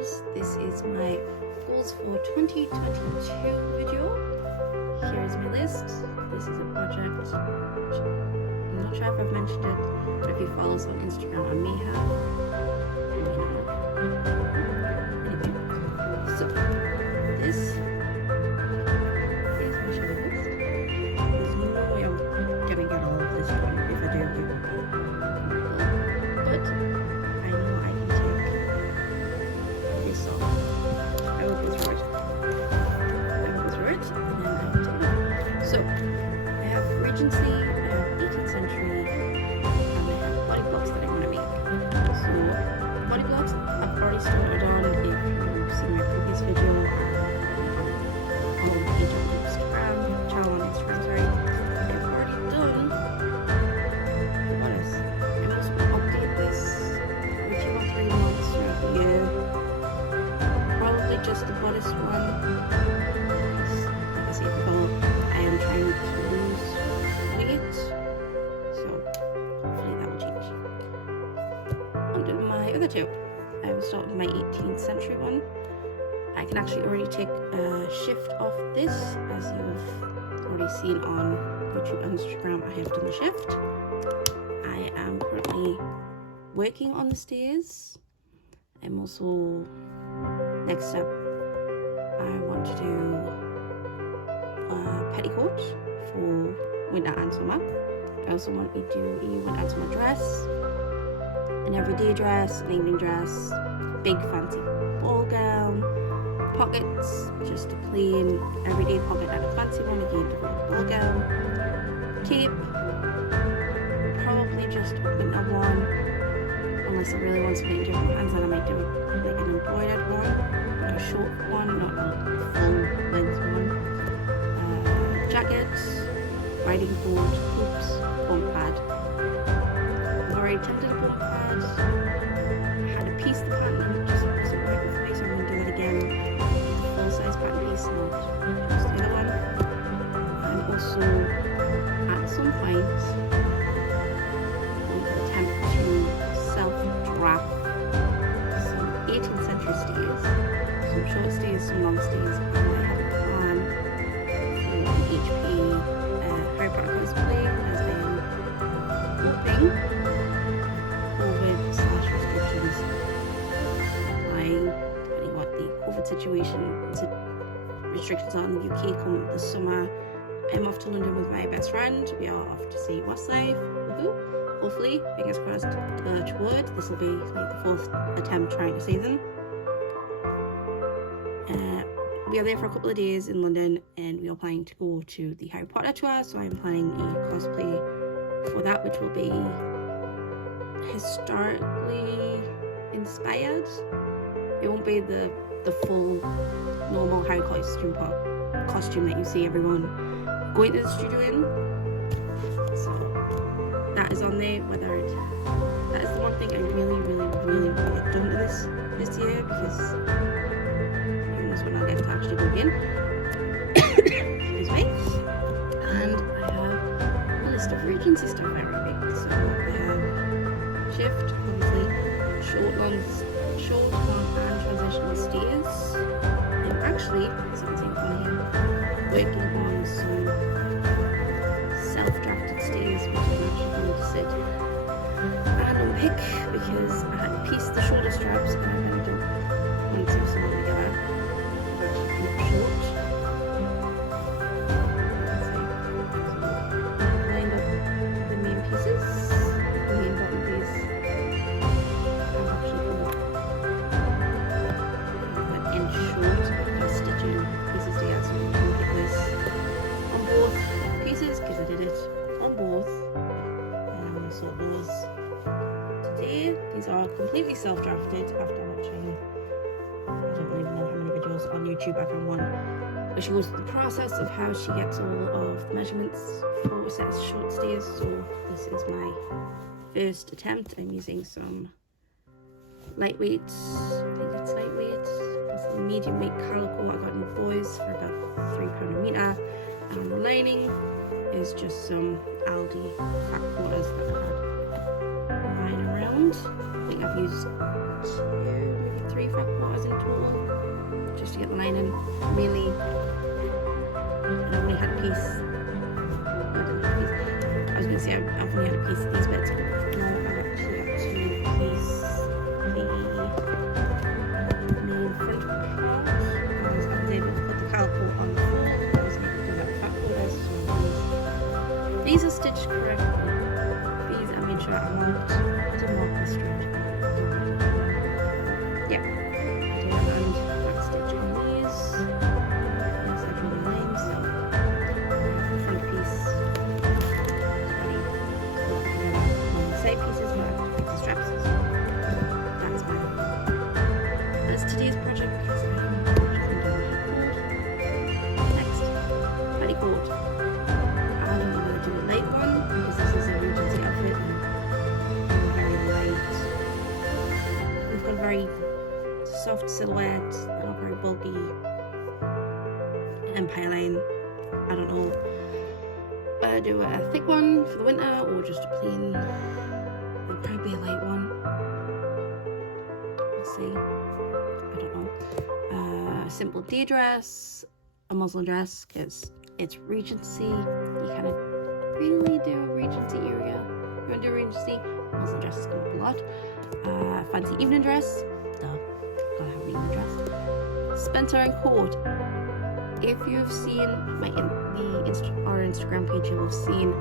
goals. This is my goals for 2022 video. Here is my list. This is a project. I'm not sure if I've mentioned it, but if you follow us on Instagram, I may have. Anyway, so this is my show list. There's no way I'm gonna get all of this done. If I do, it will be but I know I can take this off. I will go through it. And then I can take it. So I have Regency, I have 18th century, and I have body blocks that I want to make. So body blocks I've already started on. If you've seen my previous video on the page on Instagram, channel on Instagram, sorry, I've already done just the bodice one. Like I say before, I am trying to lose weight, so hopefully that will change. On to my other two. I will start with my 18th century one. I can actually already take a shift off this, as you've already seen on YouTube and Instagram. I have done the shift. I am currently working on the stairs. I'm also, next step, I want to do a petticoat for winter and summer. I also want to do a winter and summer dress, an everyday dress, an evening dress, big fancy ball gown, pockets, just a plain everyday pocket and a fancy one again for the ball gown, cape, probably just a winter one. Unless I really want something different hands, then I might do like an embroidered one, not a short one, not a full length one. Jacket, riding board, hoops, bump pad. I've already attempted a bump pad. I had a piece of the pattern, just wasn't working for me, so I'm going to do that again. The full size pattern piece, not just the other one. And also, at some point, I'm going to attempt to self-wrap some 18th century stays, some short stays, some long stays, and I have a plan for an HP Harry Potter cosplay, as I am hoping COVID/restrictions applying, depending what the COVID situation is, restrictions are in the UK come this summer. I'm off to London with my best friend. We are off to see Westlife. Woohoo! Hopefully, fingers crossed, touch wood, this will be like the 4th attempt trying to see them. We are there for a couple of days in London, and we are planning to go to the Harry Potter tour, so I'm planning a cosplay for that, which will be historically inspired. It won't be the full normal Harry costume that you see everyone going to the studio in. So that is on there. That is the one thing I really want to get done to this year, because this one I'll get to actually go again. Excuse me. And I have a list of Regency stuff I remember. So I have shift, obviously, short, long, and transitional stays. And actually, something on here, working on some self-drafted stays, which I'm actually going to sit and unpick, because I had to piece the shoulder straps and I kind of don't need to sew them together. They're actually short. Lined up the main pieces, the main bottom piece. I'm actually going to put an inch short of stitching pieces together, so I'm going to get this on both pieces, because I did it on both. And I'm going to sew those today. These are completely self-drafted after watching, I don't even know how many videos on YouTube I can one, but she goes through the process of how she gets all of the measurements for a set of short stays. So this is my first attempt. I'm using some lightweight, I think it's lightweight, this is a medium weight calico I got in boys for about £3 a metre, and the lining is just some Aldi fat quarters that I had lying around. I think I've used 2, maybe 3 fat quarters in finding really, and I've only had a piece. I was going to say I've only had a piece of these bits, but no, I've actually got 2 pieces. The main front part, because I was able to put the calico on the floor. I was able to do that with fat quarters. So these are stitched correctly. These I made sure I marked to mark the stretch. Yeah, I did, and back stitching these. Yes, I drew the lines. So the front piece already put together on the side pieces, but I have to pick the straps. So that's my that's today's project because I'm just done with next petticoat. I don't know whether to do a light one because this is a Regency outfit and very light. We've got a very soft silhouette and not very bulky empire line. I don't know. Do a thick one for the winter or just a plain. It'll probably be a light one. We'll see. I don't know. A simple day dress, a muslin dress because it's Regency. You kind of really do a Regency area. You want to do a Regency, muslin dress is going to be a lot. Fancy evening dress. Duh. Gotta have an evening dress. Spencer and Court. If you've seen our Instagram page, you'll have seen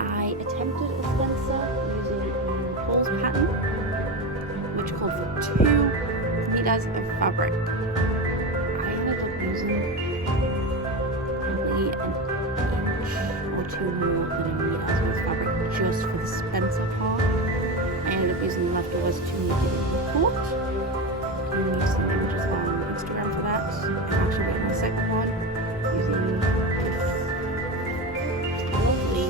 I attempted a Spencer using a Paul's pattern, which called for 2 meters of fabric. I ended up using probably an inch or 2 more than a meter's worth of fabric just for the Spencer part. I ended up using the leftovers to make it into a coat. You can use some images on Instagram for that. I'm actually making my second one using this lovely,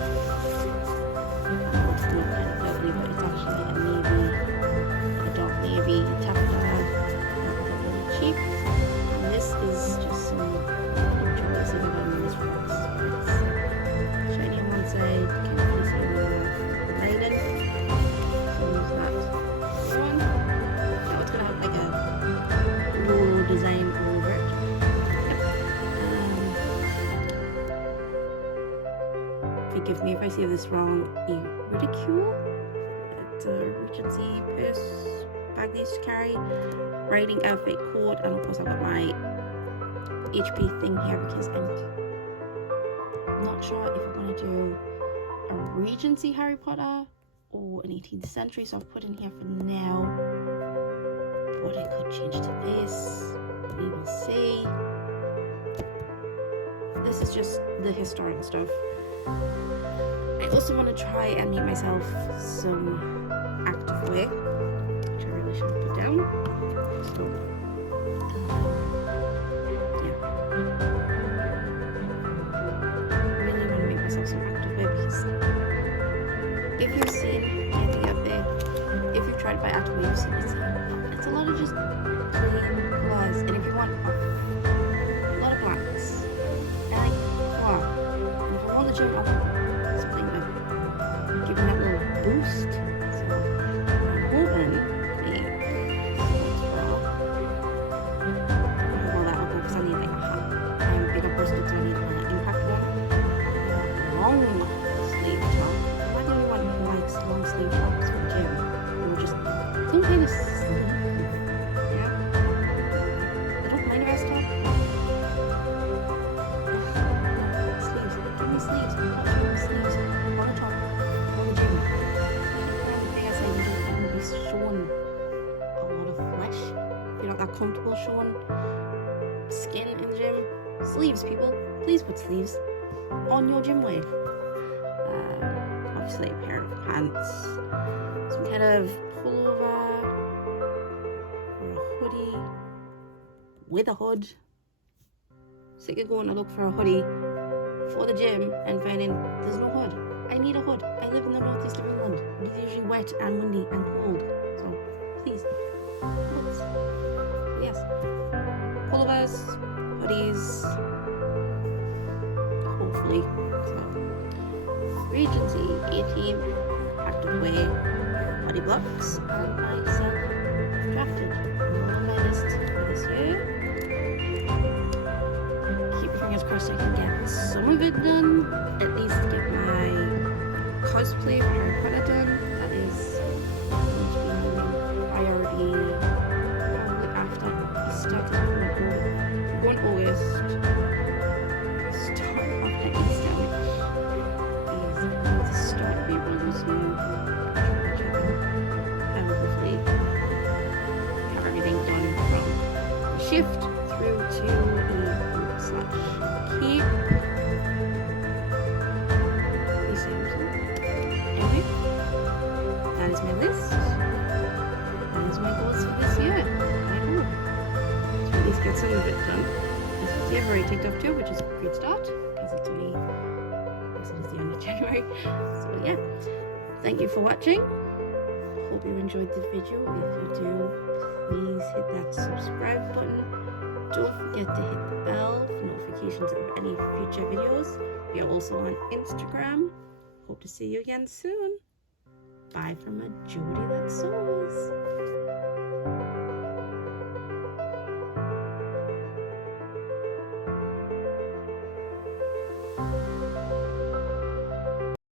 it's not kind of lovely, but it's actually a dark navy taffeta, really cheap. And this is just some chocolate cinnamon on this box. It's shiny on one side, kind of easy on the lighting. So use that one. Now it's going to have like a floral design over it. Forgive me if I say this wrong. A ridicule. It's a Regency purse bag they used to carry. Riding outfit, coat, and of course I've got my HP thing here because I'm not sure if I want to do a Regency Harry Potter or an 18th century, so I've put in here for now. But I could change to this. We will see. This is just the historical stuff. I also want to try and make myself some activewear, which I really should have put down. So, yeah. I really want to make myself some activewear because if you've seen anything out there, if you've tried to buy activewear, you've seen it's a lot of just plain clothes, and if you want a lot of blankets, and like cloth, and if I want the gym, I'll something like giving that little boost. So I'm hoping that will go because I need like a bigger booster, so I need an impact one. Long sleeve top. Am I the only one who likes long sleeve tops for the gym? Or just some kind of sleeve? Yeah. I don't mind about stuff. Sleeves. Give me sleeves. Not give me sleeves. On the top. On the gym. The thing I say, you don't want to be showing a lot of flesh. If you're not that comfortable showing skin in the gym. Sleeves, people. Please put sleeves on your gym wear. Obviously a pair of pants, some kind of pullover or a hoodie with a hood. Sick of going to look for a hoodie for the gym and finding there's no hood. I need a hood. I live in the northeast of England. It's usually wet and windy and cold. So please, hoods. Yes, pullovers, hoodies. Hopefully. So Regency 18 activewear body blocks and myself drafted. All on my list for this year. least I can get some of it done. At least get my cosplay for Harry Potter done. That is going to be my priority probably after Easter. We're going August. Start after Easter, which is the start of April this year. And hopefully have everything done from the shift through to the /keep. Anyway, that is my list. That is my goals for this year. I hope to at least get some of it done. This year I've already ticked off 2, which is a great start because it's only, I guess it is the end of January. So yeah, thank you for watching. Hope you enjoyed the video. If you do, please hit that subscribe button. Don't forget to hit the bell for notifications of any future videos. We are also on Instagram. Hope to see you again soon. Bye from a Jodie that sews.